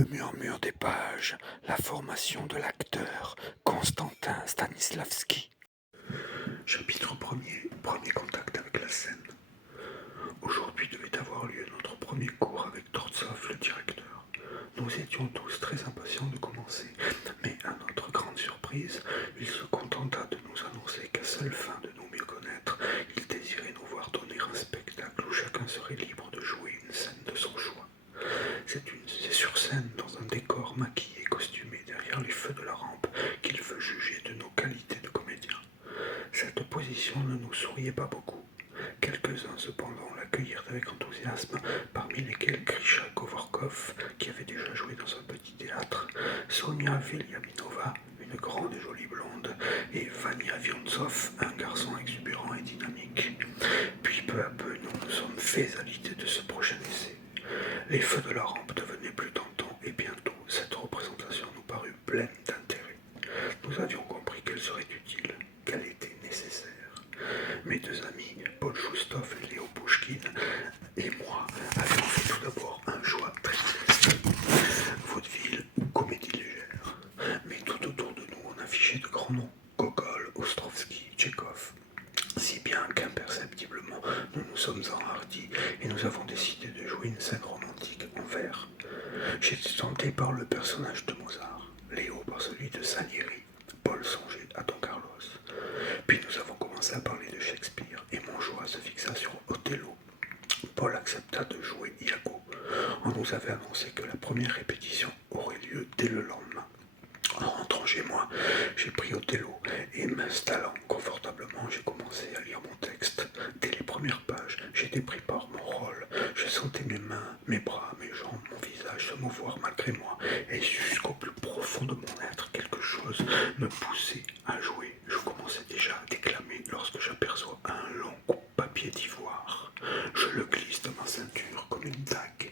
Le murmure des pages, la formation de l'acteur, Constantin Stanislavski. Chapitre 1er. Premier contact avec la scène. Aujourd'hui devait avoir lieu notre premier cours avec Tortsov, le directeur. Nous étions tous très impatients de commencer, mais à notre grande surprise, il se contenta de nous annoncer qu'à seule fin de nous mieux connaître, il désirait nous voir donner un spectacle où chacun serait libre de jouer une scène de son choix. C'est sur scène, dans un décor maquillé, costumé, derrière les feux de la rampe, qu'il veut juger de nos qualités de comédiens. Cette position ne nous souriait pas beaucoup. Quelques-uns, cependant, l'accueillirent avec enthousiasme, parmi lesquels Grisha Govorkov, qui avait déjà joué dans un petit théâtre, Sonia Veliaminova, une grande et jolie blonde, et Vania Viontsov, un garçon exubérant et dynamique. Puis peu à peu, nous nous sommes faits à l'idée de ce prochain essai. Les feux de la rampe devenaient plus tentants, et bientôt, cette représentation nous parut pleine d'intérêt. Nous avions compris qu'elle serait utile, qu'elle était nécessaire. Mes deux amis, Paul Choustov et Léo Pouchkine, et moi, avions fait tout d'abord un choix très modeste. Vaudeville ou comédie légère. Mais tout autour de nous, on affichait de grands noms. Gogol, Ostrovski, Tchekhov. Si bien qu'imperceptiblement, nous nous sommes enhardis et nous avons décidé de jouer une scène romantique en vers. J'étais tenté par le personnage de Mozart, Léo par celui de Salieri, Paul songeait à Don Carlos. Puis nous avons commencé à parler de Shakespeare et mon choix se fixa sur Othello. Paul accepta de jouer Iago. On nous avait annoncé que la première répétition aurait lieu dès le lendemain. En rentrant chez moi, j'ai pris Othello et m'installant confortablement, j'ai commencé à lire mon texte. Dès les premières pages, j'étais pris par mon rôle. Je sentais mes mains, mes bras, mes jambes, mon visage se mouvoir malgré moi, et jusqu'au plus profond de mon être, quelque chose me poussait à jouer. Je commençais déjà à déclamer lorsque j'aperçois un long papier d'ivoire. Je le glisse de ma ceinture comme une dague.